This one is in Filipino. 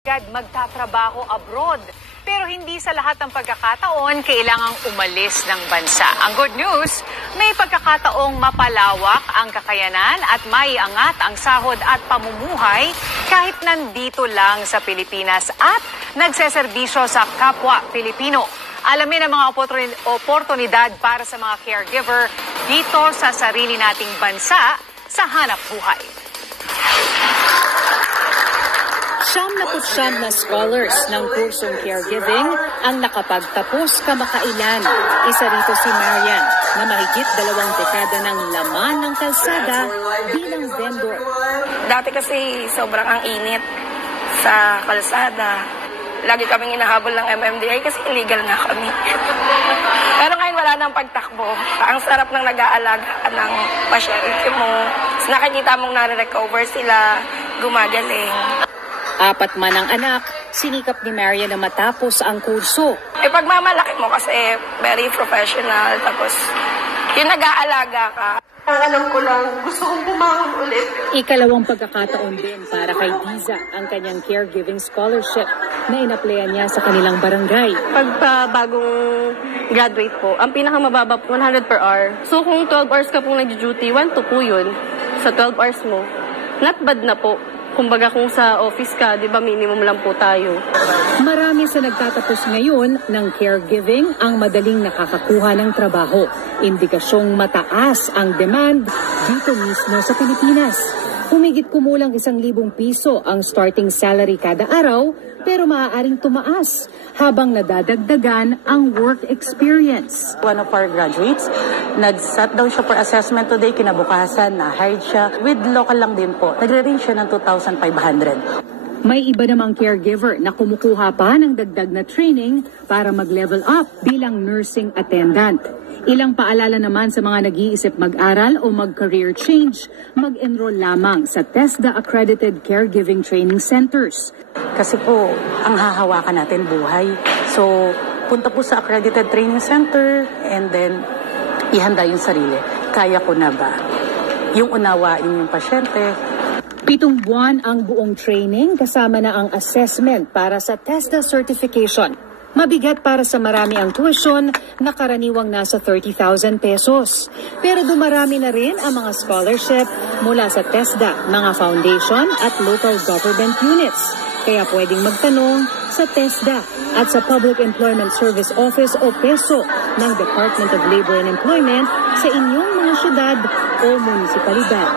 magtatrabaho abroad. Pero hindi sa lahat ng pagkakataon kailangang umalis ng bansa. Ang good news, may pagkakataong mapalawak ang kakayanan at maiangat ang sahod at pamumuhay kahit nandito lang sa Pilipinas at nagseserbisyo sa kapwa Pilipino. Alamin ang mga oportunidad para sa mga caregiver dito sa sarili nating bansa sa hanap buhay. 79 na scholars ng kursong caregiving ang nakapagtapos kamakailan. Isa rito si Marian na mahigit 2 dekada ng laman ng kalsada bilang vendor. Dati kasi sobrang ang init sa kalsada. Lagi kaming inahabol ng MMDA kasi illegal nga kami. Pero ngayon wala nang pagtakbo. Ang sarap ng nag-aalaga ng pasyente mo. Nakikita mong nare-recover sila, gumagaling. 4 man ang anak, sinikap ni Marian na matapos ang kurso. Pagmamalaki mo kasi very professional, tapos yung nag-aalaga ka. Ang alam ko lang, gusto kong bumangon ulit. Ikalawang pagkakataon din para kay Diza ang kanyang caregiving scholarship na inaplayan niya sa kanilang barangay. Pag bagong graduate po, ang pinakamababa po 100 per hour. So kung 12 hours ka pong nag-duty, 1 to 2 yun sa 12 hours mo. Not bad na po. Kumbaga kung sa office ka, di ba minimum lang po tayo. Marami sa nagtatapos ngayon ng caregiving ang madaling nakakakuha ng trabaho. Indikasyong mataas ang demand dito mismo sa Pilipinas. Humigit kumulang 1,000 piso ang starting salary kada araw, pero maaaring tumaas habang nadadagdagan ang work experience. One of our graduates, nag-sat down siya for assessment today, kinabukasan, na-hired siya. With local lang din po, nagre-range siya ng 2,500. May iba namang caregiver na kumukuha pa ng dagdag na training para mag-level up bilang nursing attendant. Ilang paalala naman sa mga nag-iisip mag-aral o mag-career change, mag-enroll lamang sa TESDA Accredited Caregiving Training Centers. Kasi po, ang hahawakan natin buhay. So, punta po sa Accredited Training Center and then ihanda yung sarili. Kaya ko na ba? Yung unawain yung pasyente. 7 buwan ang buong training kasama na ang assessment para sa TESDA certification. Mabigat para sa marami ang tuition na karaniwang nasa 30,000 pesos. Pero dumarami na rin ang mga scholarship mula sa TESDA, mga foundation at local government units. Kaya pwedeng magtanong sa TESDA at sa Public Employment Service Office o PESO ng Department of Labor and Employment sa inyong mga syudad o munisipalidad.